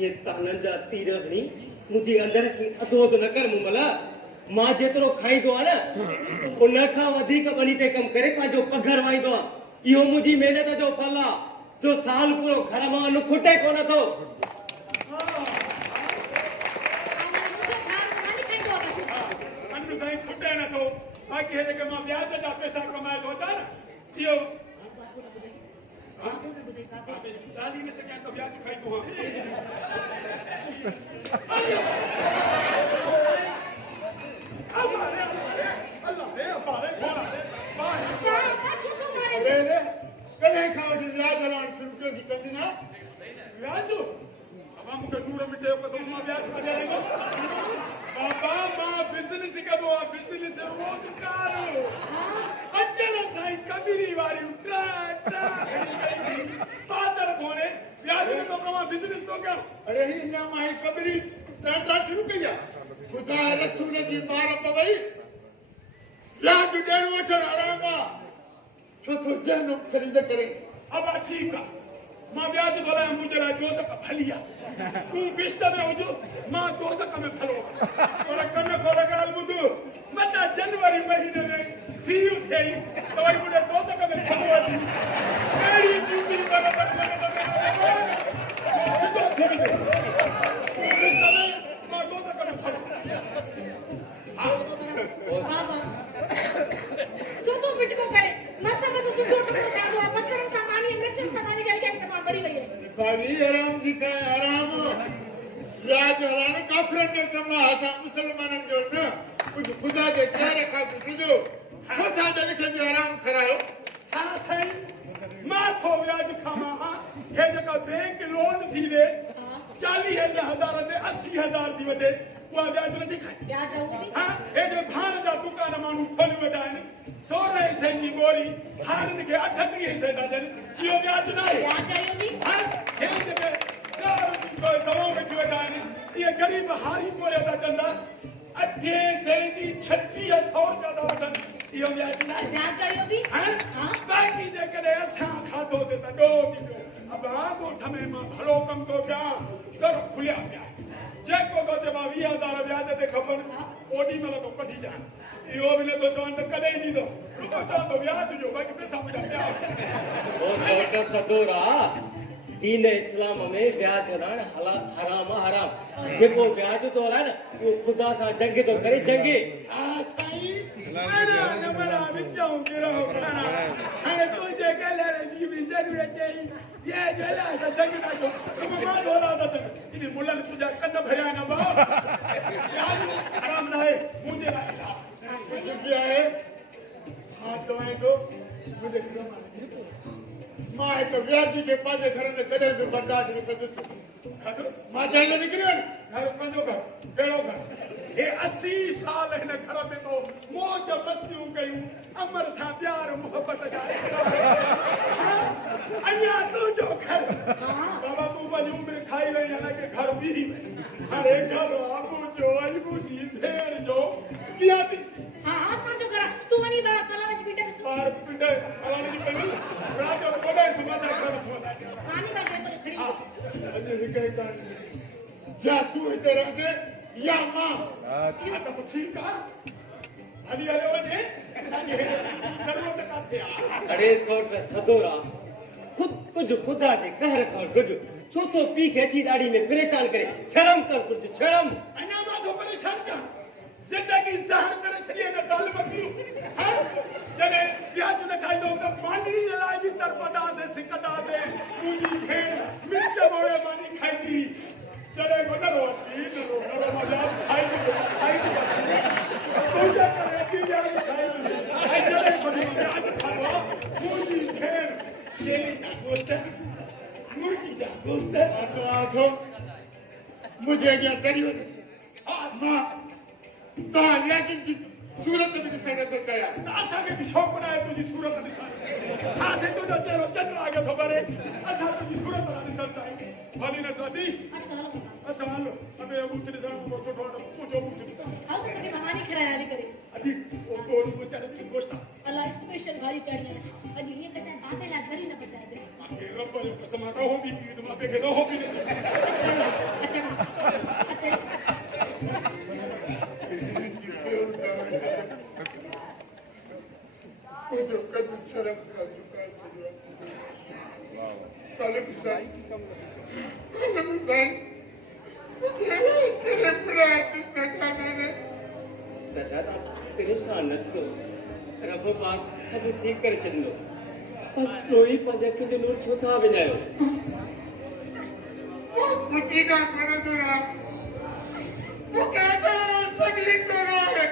ये तानन जा तीर घणी मुझे अंदर की अदोद न कर मुमला मां जेतरो खाईदो आ न उन खां वधीक बनी ते कम करे पाजो पघर वाईदो आ इहो मुजी मेहनत जो फल आ जो साल पूरो घर मां न खुटे कोन थो बाकी है कि मां ब्याज जा पैसा कमाए तो था इहो दादी ने तो क्या तो ब्याज खाई तो अल्लाह रे बारे बोला रे कने खाओ जी ब्याज हलाण शुरू कयो सी कंदी ना ब्याज अब मुके दूर मिटे को तो मां ब्याज का देगा बाबा मां बिजनेस कदो आ बिजनेस रोजगार अचन साईं कबीरी वारी उठा पादर कोने ब्याज में तो मां बिजनेस तो क्या अरे ही ना मां कबीरी टाटा शुरू कया खुदा रसूल जी मार पवई ब्याज देण वठण आराम आ छो जन खरीद करे अब ठीक है मां ब्याज दोला मुझे जो तक फलिया तू बिस्त में हो जो मां दो तक में फलो और कन खोल गाल बुदू मता जनवरी महीने में सी उठे तो भाई मुझे दो तक में फलो थी मेरी जिंदगी बराबर मां दो तक में फलो बाबा जो तो बिट को करे मस्त मस्त सुधो तो का दो मस्त सामानी मिर्च सामानी के क्या मरी गई है बागी आराम जी का आराम ब्याज हलाण काफरन के कम आसा मुसलमानन जो न कुछ खुदा जे क्या रखा बुझो सोचा जन के भी आराम करायो हां सही मां थो ब्याज खामा हे जका बैंक लोन थी ले 40,000 दे 80,000 दी वडे वो ब्याज न दिखाई ब्याज आऊ भी हां हे जो भान जा दुकान मानू खोली वडा है 16 हिस्से की बोरी हारन के 38 हिस्से दा जन इहो ब्याज ना है ब्याज आऊ भी हां हे जके चार कोई दवाओं में जो वडा है ये गरीब हारी कोले दा चंदा 8 से जी 3600 दा वडन इहो ब्याज ना है ब्याज आऊ भी हां बाकी जे करे असा खातो दे ता दो दी अब आगो ठमे मां भलो कम तो क्या कर खुलिया पिया जेको तो जे 20,000 ब्याज ते खपन ओडी में तो कढी जा इहो भी तो चवन त कदे ही नहीं दो रुको तो ब्याज जो बाकी पैसा मुझा प्या ओ डॉक्टर सदोरा दीन इस्लाम में ब्याज हलाण हराम हराम जेको ब्याज तो हलाण वो खुदा सा जंग तो करे जंगे हां साई अना न बड़ा विचों गिरो खाना हाने तो जे गले दी भी जरूरत है ये जला सा जंग ना तो तुम मां दोरा दा इने मुलन तुझा कद भया ना बा ब्याज हराम ना है मुझे ना कुछ क्या है हां तुम्हें तो मुझे मां तो ब्याज के पाजे घर में कदे भी बर्दाश्त न कर खदो मां जाने निकलियो घर पंजो घर केड़ो घर ये 80 साल हिन घर में तो मौज मस्तियूं कयूं अमर सां प्यार मोहब्बत जा अया तू जो घर बाबा तू वञूं में खाई वई है के घर बीही में हरे घर आबू जो अजबू जी भेड़ जो किया थी हां असा जो करा तू वनी बा तला जी बिटे पार पिंडे अलानी जी कनी राजो कोडे सुमाता कर सुमाता पानी में दे तो खड़ी अने हिके का जा तू इधर आ दे या मां हां तो ठीक है हली हले वने जरूरत का थे अरे सोट सदोरा खुद कुछ खुदा जे कहर कर कुछ चौथो पी के अची दाढ़ी में परेशान करे शर्म कर कुछ शर्म अना मां तो परेशान कर जिंदगी जहर करे छड़िए न साल बकी हां जने ब्याज न खाई दो तो मांडरी जलाई जी तरपदा से सिकदा से पूजी खेड़ मिर्च मोड़े मानी खाई थी चले को न रो मजा खाई पूजा करे की जाए खाई चले को ब्याज खाओ पूजी खेड़ शेली का गोश्त मुर्गी का गोश्त आथो मुझे क्या करियो मां तो लेकिन की सूरत में दिसने तो कया असा के भी शौक ना है तुझी सूरत दिसा हां से तुझा चेहरो चंद्र आगे खबर है असा तुझी सूरत ना दिसता है भली न दादी अच्छा हालो अबे अब उतरे जान को तो पूछो पूछो हां तो कभी महानी खराया नहीं करे अभी वो तो बेचारे की गोश्त अल्लाह स्पेशल भारी चढ़िया अजी ये कहते हैं बातें ला जरी न बचा दे ये रब जो कसम रहो भी की तुम पे के रहो भी नहीं अच्छा मुझे कद शर्म का चुका कल पिसाई मुझे तेरे प्रार्थना खाने ने सजाद आप परेशान न थियो रब पाक सब ठीक करे छॾींदो बस रोई पंहिंजे अखियुनि जो नूर छो था विञायो मुझे का पड़े तो रहा वो कहता है सब लिख तो रहा है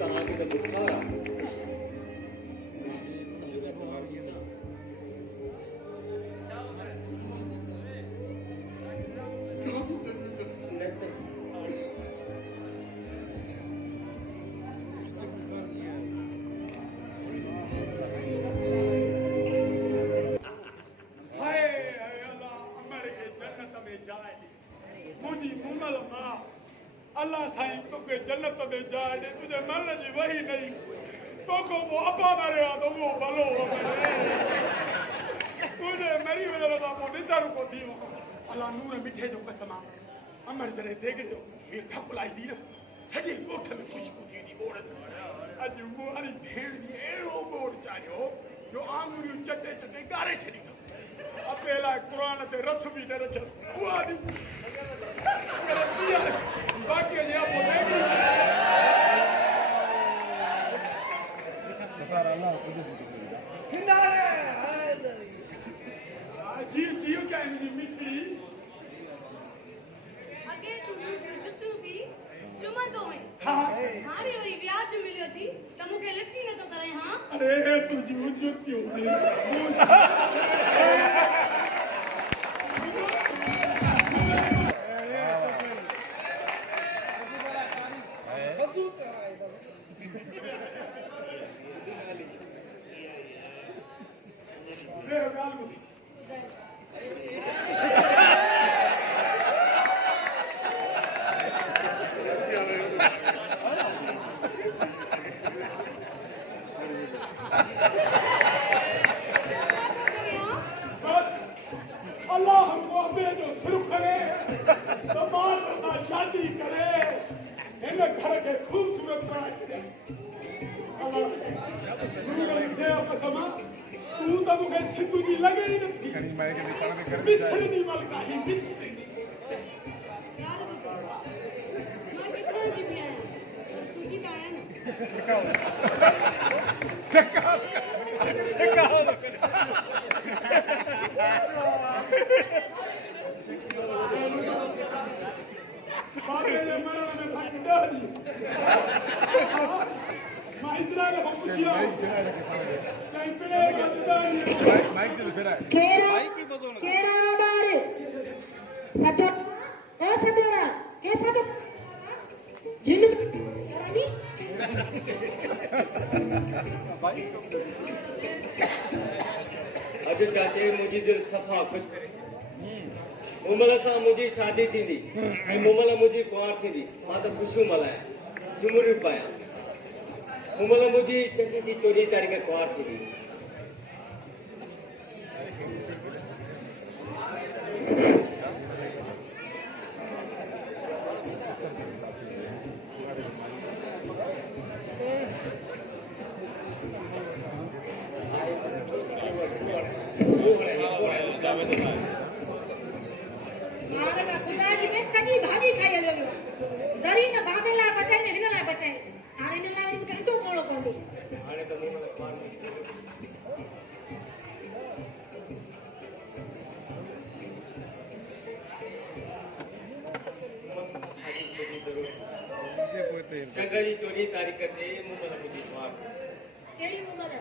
कहाँ की तो बुखार हाय अल्लाह अमर के जन्नत में जाए मुझी मुमल मां अल्लाह साईं तोखे जन्नत में जाए दे तुझे मरण जी वही नहीं तोखे वो अब्बा मरे तो वो भलो हो तुझे मरी वजह का वो निदर को थी वो अल्लाह नूर मिठे जो कसम अमर जरे देख जो ये ठकुलाई दी ना सॼे ॻोठ में ख़ुशबू थी दी बोड़ अॼु मुहारी भेण जी अहिड़ो बोड़ चाढ़ियो जो आङुरियूं चटे चटे गारे छॾी अपने लाइ क़ुर ते रस बि न रखियो उहा बि बाक़ी अञा जीव जीव क्या है मिठी अगे तू जुतू भी जुमंदो में हाँ हारी वरी व्याज मिलियो थी त मूंखे लिखी नथो करे हां अरे तुझी जुतियूं बस अल्लाह हमको अबे जो शुरू करे तो मां सां शादी करे हिन घर के खूबसूरत बणाए छॾे अल्लाह नूर मिठे कसम तू तो मूंखे सिंधु जी लॻे ई नथी बिस्तर जी मलका ही बिस्तर यार ॿुधो मां केतिरो जी बि आहियां तुंहिंजी त आहियां न बाबे जे मरण में फाइट डरी मां इज़राइल खां पुछियो चई पिए वजदानी केरा केरा बार सतो ओ सतोरा के सतो जिन रानी अॼु चाचे मुंहिंजी दिलि सफ़ा ख़ुशि करे मुमल सां मुंहिंजी शादी थींदी ऐं मुमल मुंहिंजी कुंवार थींदी मां त ख़ुशियूं मल्हायां झुमरियूं पायां मुमल मुंहिंजी चटी जी 14 तारीख़ कुंवार थींदी मारे का खुदा जी में सॼी भाॼी खाई हलियो वियो ज़री न बाबे लाइ बचाई न हिन लाइ बचाई हाणे हिन लाइ मूंखे ॾिठो कोड़ो पवंदो हाणे त मुमल कुंवार जंगली 14 तारीख़ ते मुमल मुंहिंजी कुंवार कहिड़ी उमिरि